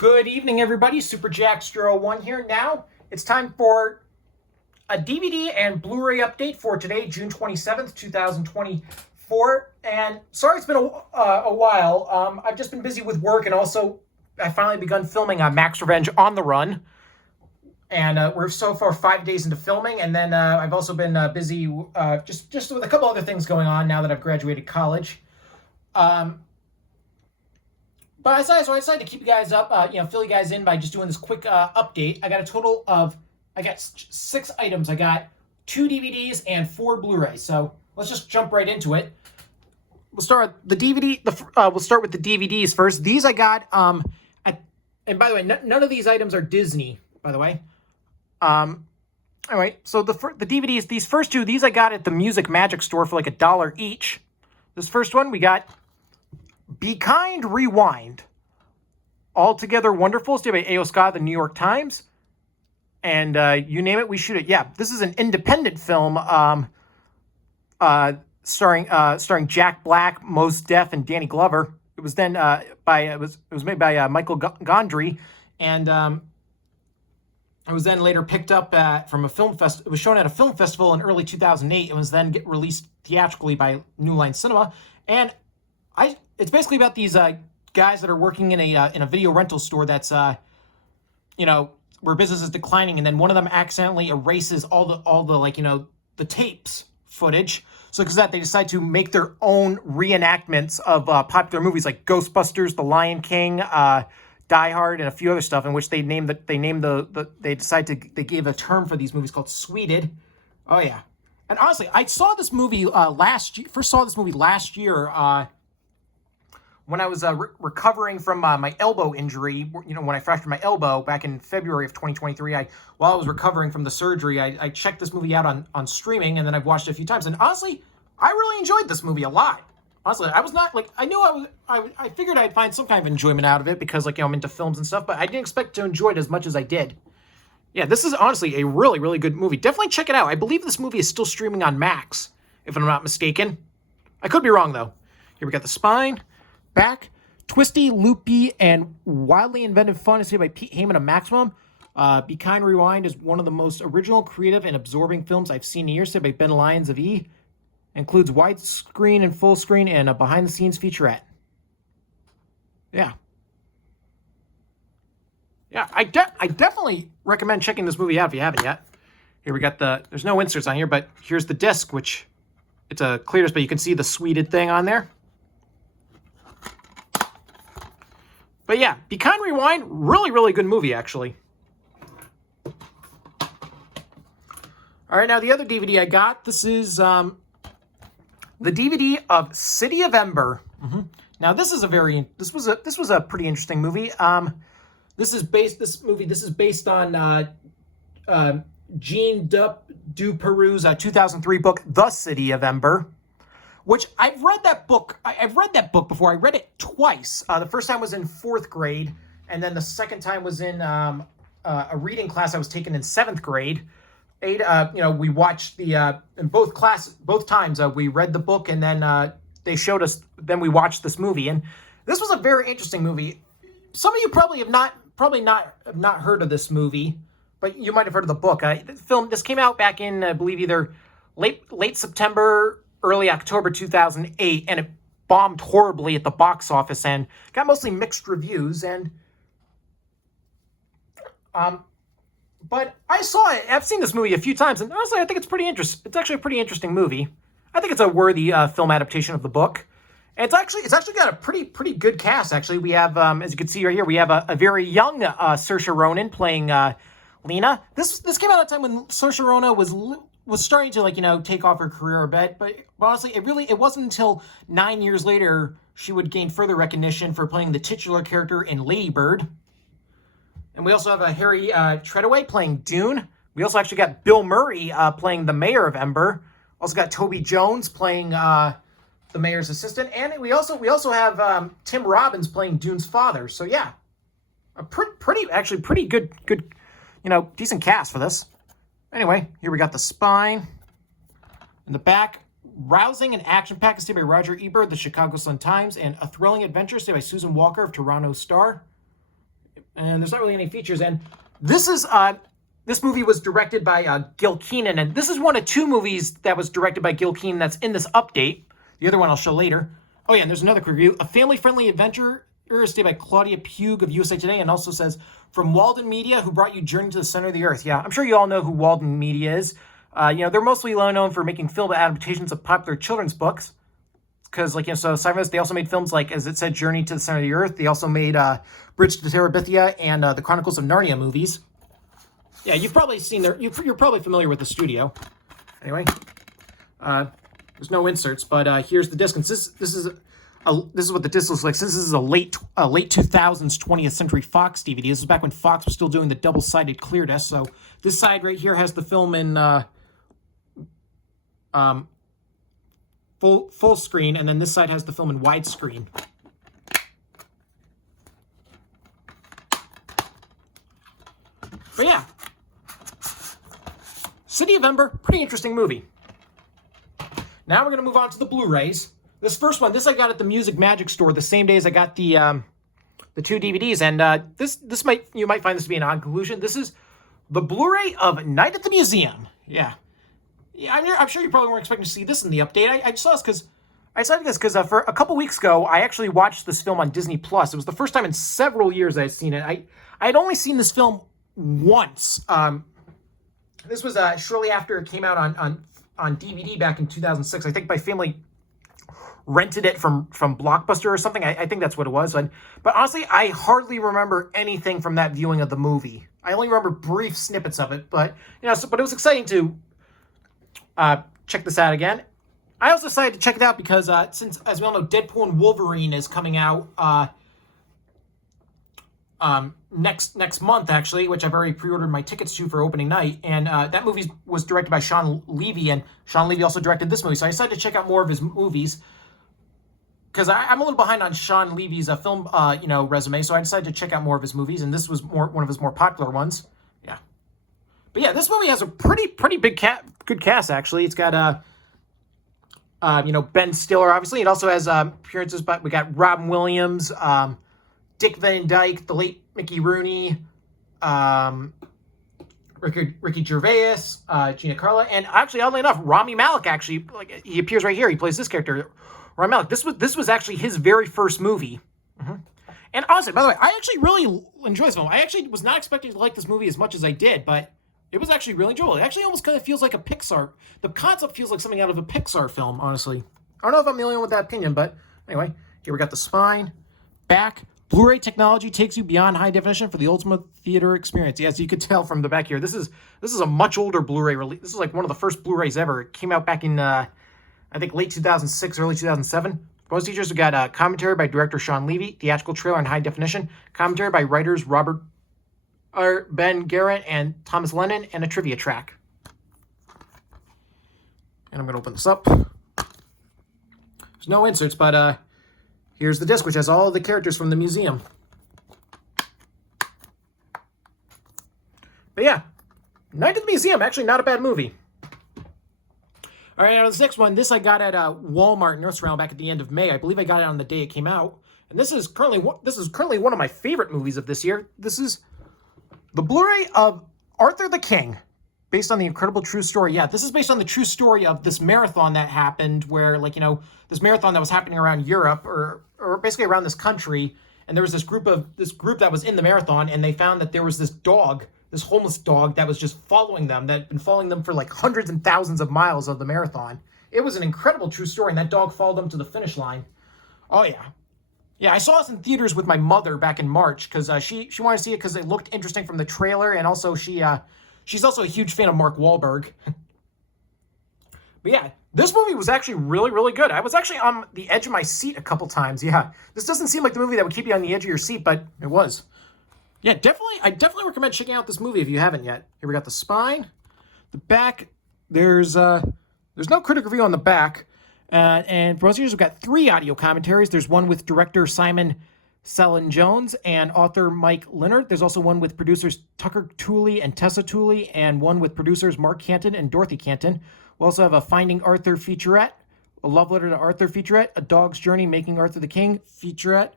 Good evening, everybody. SuperJax01 here. Now, it's time for a DVD and Blu-ray update for today, June 27th, 2024. And sorry it's been a while. I've just been busy with work, and also I finally begun filming Max Revenge on the Run. And we're so far 5 days into filming, and then I've also been busy just with a couple other things going on now that I've graduated college. But I decided to keep you guys up, fill you guys in by just doing this quick update. I got a total of, 6 items. I got 2 DVDs and 4 Blu-rays. So let's just jump right into it. We'll start with the DVD. We'll start with the DVDs first. These I got. And by the way, none of these items are Disney. By the way. All right. So the DVDs, these first two, these I got at the Music Magic store for like $1 each. This first one we got. Be Kind, Rewind. Altogether Wonderful, stated by A.O. Scott, the New York Times. And you name it, we shoot it. Yeah, this is an independent film starring Jack Black, Mos Def, and Danny Glover. It was then it was made by Michael Gondry, and it was then later picked up from a film fest. It was shown at a film festival in early 2008, and was then released theatrically by New Line Cinema. And it's basically about these guys that are working in a video rental store that's where business is declining, and then one of them accidentally erases all the the tapes footage. So because of that, they decide to make their own reenactments of popular movies like Ghostbusters, The Lion King, Die Hard, and a few other stuff, in which they gave a term for these movies called Sweeted. Oh yeah. And honestly, I saw this movie first saw this movie last year when I was recovering from my elbow injury. When I fractured my elbow back in February of 2023, while I was recovering from the surgery, I checked this movie out on streaming, and then I've watched it a few times. And honestly, I really enjoyed this movie a lot. Honestly, I was not I figured I'd find some kind of enjoyment out of it because I'm into films and stuff, but I didn't expect to enjoy it as much as I did. Yeah, this is honestly a really, really good movie. Definitely check it out. I believe this movie is still streaming on Max, if I'm not mistaken. I could be wrong, though. Here we got the spine, back, twisty, loopy, and wildly inventive fun. It's made by Pete Heyman of Maximum. Be Kind, Rewind is one of the most original, creative, and absorbing films I've seen in years, said by Ben Lyons of E! Includes widescreen and full screen and a behind-the-scenes featurette. Yeah. Yeah, I definitely recommend checking this movie out if you haven't yet. Here we got there's no inserts on here, but here's the disc, which it's a clear disc, but you can see the sweeted thing on there. But yeah, Be Kind, Rewind, really, really good movie, actually. All right, now the other DVD I got, this is the DVD of City of Ember. Now this was a pretty interesting movie. This is based on Jean Duperreu's 2003 book, The City of Ember, which I've read that book. I've read that book before. I read it twice. The first time was in 4th grade, and then the second time was in a reading class I was taking in 7th grade. We watched in both times we read the book, and then they showed us. Then we watched this movie, and this was a very interesting movie. Some of you probably have not heard of this movie, but you might have heard of the book. This came out back in, I believe, either late September, early October 2008, and it bombed horribly at the box office and got mostly mixed reviews. And but I saw it. I've seen this movie a few times, and honestly, I think it's pretty interesting. It's actually a pretty interesting movie. I think it's a worthy film adaptation of the book. And it's actually got a pretty good cast. Actually, we have, as you can see right here, we have a very young Saoirse Ronan playing Lena. This came out at a time when Saoirse Ronan was starting to take off her career a bit. But honestly, it wasn't until 9 years later she would gain further recognition for playing the titular character in Lady Bird. And we also have Harry Treadaway playing Dune. We also actually got Bill Murray playing the mayor of Ember. Also got Toby Jones playing the mayor's assistant, and we also have Tim Robbins playing Dune's father. So yeah, a pretty good decent cast for this. Anyway, here we got the spine and the back. Rousing and action-packed, stated by Roger Ebert, the Chicago Sun-Times, and a thrilling adventure, stated by Susan Walker of Toronto Star. And there's not really any features. And this is this movie was directed by Gil Keenan, and this is one of 2 movies that was directed by Gil Keenan that's in this update. The other one I'll show later. Oh yeah, and there's another quick review. A family-friendly adventure stated by Claudia Pugh of USA Today, and also says, from Walden Media, who brought you Journey to the Center of the Earth. Yeah, I'm sure you all know who Walden Media is. They're mostly well known for making film adaptations of popular children's books. Because, so aside from this, they also made films like, as it said, Journey to the Center of the Earth. They also made Bridge to Terabithia and the Chronicles of Narnia movies. Yeah, you've probably seen you're probably familiar with the studio. Anyway, there's no inserts, but here's the disc. And this is what the disc looks like. This is a late 2000s 20th Century Fox DVD. This is back when Fox was still doing the double-sided clear disc. So this side right here has the film in full screen, and then this side has the film in widescreen. But yeah, City of Ember, pretty interesting movie. Now we're going to move on to the Blu-rays. This first one, I got at the Music Magic store the same day as I got the 2 DVDs, and you might find this to be an odd conclusion. This is the Blu-ray of Night at the Museum. Yeah, I'm sure you probably weren't expecting to see this in the update. I saw this because for a couple weeks ago, I actually watched this film on Disney Plus. It was the first time in several years I'd seen it. I had only seen this film once. This was shortly after it came out on DVD back in 2006. I think my family rented it from Blockbuster or something. I think that's what it was. But honestly, I hardly remember anything from that viewing of the movie. I only remember brief snippets of it. But but it was exciting to check this out again. I also decided to check it out because since, as we all know, Deadpool and Wolverine is coming out next month, actually, which I've already pre-ordered my tickets to for opening night. And that movie was directed by Sean Levy, and Sean Levy also directed this movie. So I decided to check out more of his movies because I'm a little behind on Sean Levy's film resume. So I decided to check out more of his movies, and this was one of his more popular ones. Yeah, but yeah, this movie has a pretty big good cast, actually. It's got Ben Stiller, obviously. It also has appearances, but we got Robin Williams, Dick Van Dyke, the late Mickey Rooney, Ricky Gervais, Gina Carla, and actually, oddly enough, Rami Malek actually, he appears right here. He plays this character, Rami Malek. This was actually his very first movie. Mm-hmm. And honestly, by the way, I actually really enjoy this film. I actually was not expecting to like this movie as much as I did, but it was actually really enjoyable. It actually almost kind of feels like a Pixar. The concept feels like something out of a Pixar film, honestly. I don't know if I'm the only one with that opinion, but anyway, here we got the spine, back. Blu-ray technology takes you beyond high definition for the ultimate theater experience. Yes, you could tell from the back here. This is a much older Blu-ray release. This is like one of the first Blu-rays ever. It came out back in, I think, late 2006, early 2007. Bonus features, we got commentary by director Sean Levy, theatrical trailer in high definition, commentary by writers Ben Garrett and Thomas Lennon, and a trivia track. And I'm going to open this up. There's no inserts, but here's the disc, which has all the characters from the museum. But yeah, Night at the Museum, actually not a bad movie. All right, now this next one, this I got at Walmart in North Round back at the end of May. I believe I got it on the day it came out. And this is currently one of my favorite movies of this year. This is the Blu-ray of Arthur the King, based on the incredible true story. Yeah, this is based on the true story of this marathon that happened where, this marathon that was happening around Europe or basically around this country. And there was this group that was in the marathon, and they found that there was this dog, this homeless dog that was just following them, that had been following them for like hundreds and thousands of miles of the marathon. It was an incredible true story, and that dog followed them to the finish line. Oh, yeah. Yeah, I saw this in theaters with my mother back in March because she wanted to see it because it looked interesting from the trailer, and also she's also a huge fan of Mark Wahlberg. But yeah, this movie was actually really, really good. I was actually on the edge of my seat a couple times. Yeah, this doesn't seem like the movie that would keep you on the edge of your seat, but it was. Yeah, I definitely recommend checking out this movie if you haven't yet. Here we got the spine, the back. There's no critic review on the back. And for most of you, we've got 3 audio commentaries. There's one with director Simon Selin Jones and author Mike Leonard. There's also one with producers Tucker Tooley and Tessa Tooley, and one with producers Mark Canton and Dorothy Canton. We also have a Finding Arthur featurette, a Love Letter to Arthur featurette, a Dog's Journey Making Arthur the King featurette,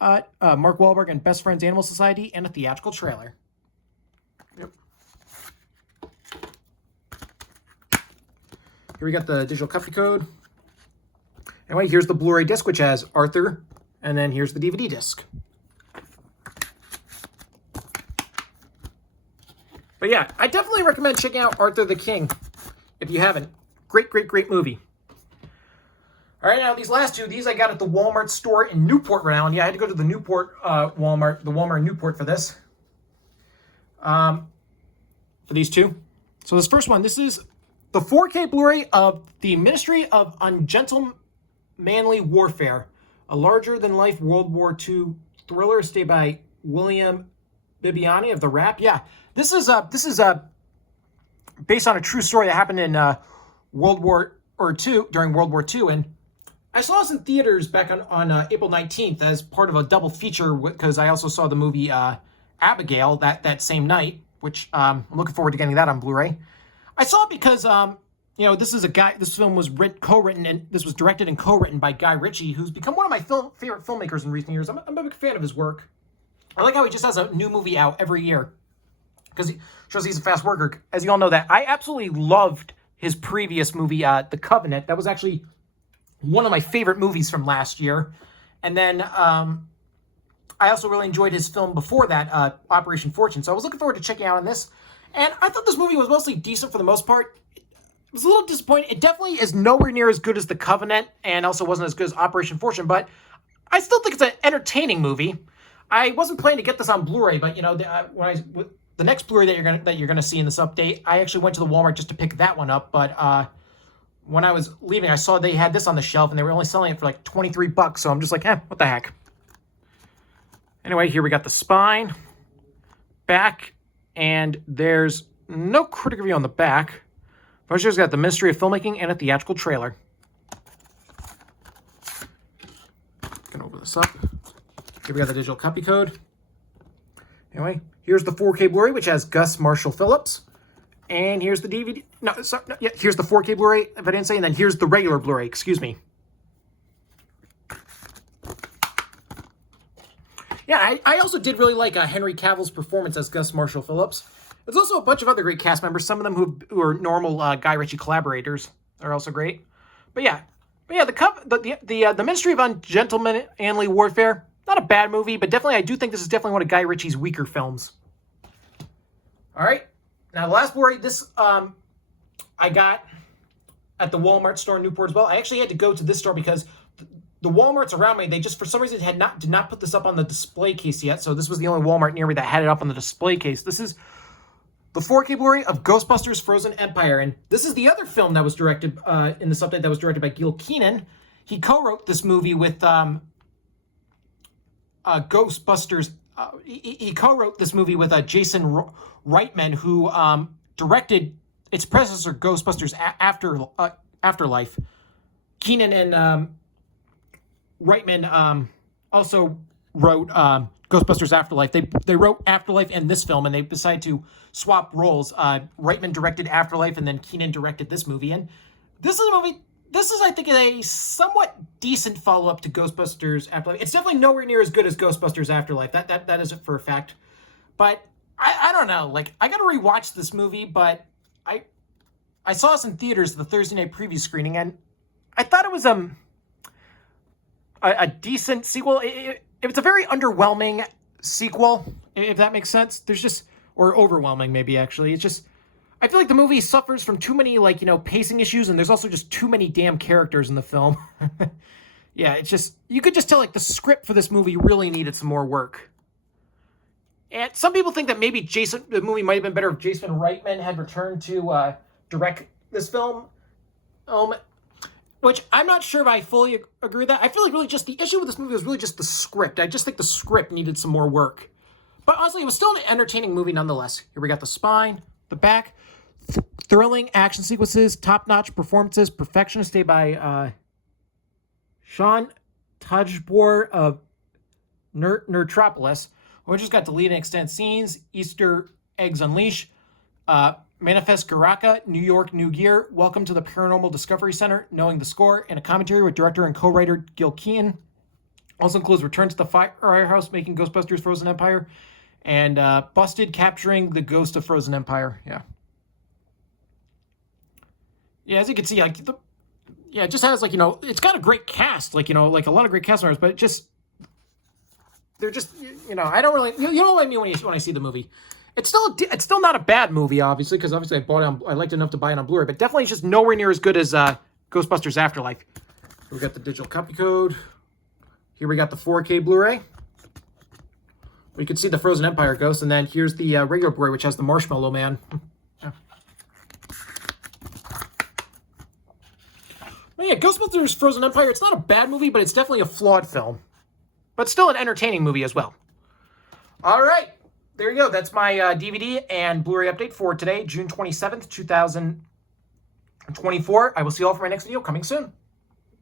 Mark Wahlberg and Best Friends Animal Society, and a theatrical trailer. Yep. Here we got the digital copy code. Anyway, here's the Blu-ray disc, which has Arthur, and then here's the DVD disc. But yeah, I definitely recommend checking out Arthur the King if you haven't. Great, great, great movie. All right, now these last two, these I got at the Walmart store in Newport, Rhode Island. Yeah, I had to go to the Newport Walmart, the Walmart in Newport for this. For these two. So this first one, this is the 4K Blu-ray of The Ministry of Ungentlemanly Warfare, a larger-than-life World War II thriller stayed by William Bibbiani of The Wrap. Yeah, this is based on a true story that happened in during World War II, and I saw this in theaters back on April 19th as part of a double feature because I also saw the movie Abigail that same night, which I'm looking forward to getting that on Blu-ray. I saw it because this film was co-written, and this was directed and co-written by Guy Ritchie, who's become one of my favorite filmmakers in recent years. I'm a big fan of his work. I like how he just has a new movie out every year because he shows he's a fast worker. As you all know, that I absolutely loved his previous movie, The Covenant. That was actually one of my favorite movies from last year. And then I also really enjoyed his film before that, Operation Fortune. So I was looking forward to checking out on this. And I thought this movie was mostly decent for the most part. It was a little disappointing. It definitely is nowhere near as good as The Covenant, and also wasn't as good as Operation Fortune, but I still think it's an entertaining movie. I wasn't planning to get this on Blu-ray, but the next Blu-ray that you're gonna see in this update, I actually went to the Walmart just to pick that one up. But when I was leaving, I saw they had this on the shelf, and they were only selling it for like $23. So I'm just like, what the heck? Anyway, here we got the spine, back, and there's no critic review on the back. But it's just got the Ministry of Filmmaking and a theatrical trailer. Gonna open this up. Here we got the digital copy code. Anyway, here's the 4K Blu-ray, which has Gus Marshall Phillips. And here's the DVD. Here's the 4K Blu-ray, if I didn't say. And then here's the regular Blu-ray, excuse me. Yeah, I also did really like Henry Cavill's performance as Gus Marshall Phillips. There's also a bunch of other great cast members. Some of them who are normal Guy Ritchie collaborators are also great. But yeah, the Ministry of Ungentlemanly Warfare, not a bad movie, but definitely I do think this is definitely one of Guy Ritchie's weaker films. All right, now the last Blu-ray, this I got at the Walmart store in Newport as well. I actually had to go to this store because the Walmarts around me, they just for some reason did not put this up on the display case yet. So this was the only Walmart near me that had it up on the display case. This is the 4K Blu-ray of Ghostbusters: Frozen Empire, and this is the other film that was directed in this update that was directed by Gil Kenan. He co-wrote this movie with Ghostbusters. He co-wrote this movie with Jason Reitman, who directed its predecessor, Ghostbusters Afterlife. Kenan and Reitman also wrote Ghostbusters Afterlife. They wrote Afterlife and this film, and they decided to swap roles. Reitman directed Afterlife, and then Kenan directed this movie. And this is a movie. This is, I think, a somewhat decent follow-up to Ghostbusters Afterlife. It's definitely nowhere near as good as Ghostbusters Afterlife. That is it for a fact. But I don't know. Like, I got to rewatch this movie, but I saw this in theaters, the Thursday night preview screening, and I thought it was a decent sequel. It's a very underwhelming sequel, if that makes sense. Or overwhelming, maybe, actually. It's just, I feel like the movie suffers from too many, pacing issues, and there's also just too many damn characters in the film. Yeah, it's just, you could just tell, the script for this movie really needed some more work. And some people think that maybe the movie might have been better if Jason Reitman had returned to direct this film. Which I'm not sure if I fully agree with that. I feel like really just the issue with this movie was really just the script. I just think the script needed some more work. But honestly, it was still an entertaining movie nonetheless. Here we got the spine, the back, thrilling action sequences, top-notch performances, perfectionist day by Sean Tajbor of Nerdtropolis. We just got deleted and extended scenes, Easter Eggs Unleash, Manifest Garaka, New York New Gear, Welcome to the Paranormal Discovery Center, Knowing the Score, and a commentary with director and co-writer Gil Kenan. Also includes Return to the Firehouse, making Ghostbusters Frozen Empire, and Busted, capturing the ghost of Frozen Empire. Yeah. Yeah, as you can see, like yeah, it just has like, it's got a great cast, like, like a lot of great cast members, but they're just, I don't really, you know what I mean when I see the movie. It's still not a bad movie, obviously, because obviously I liked it enough to buy it on Blu-ray, but definitely it's just nowhere near as good as Ghostbusters Afterlife. We got the digital copy code. Here we got the 4K Blu-ray. You can see the Frozen Empire ghost, and then here's the regular Blu-ray, which has the Marshmallow Man. Yeah. Well, yeah, Ghostbusters Frozen Empire, it's not a bad movie, but it's definitely a flawed film. But still an entertaining movie as well. All right. There you go. That's my DVD and Blu-ray update for today, June 27th, 2024. I will see you all for my next video coming soon.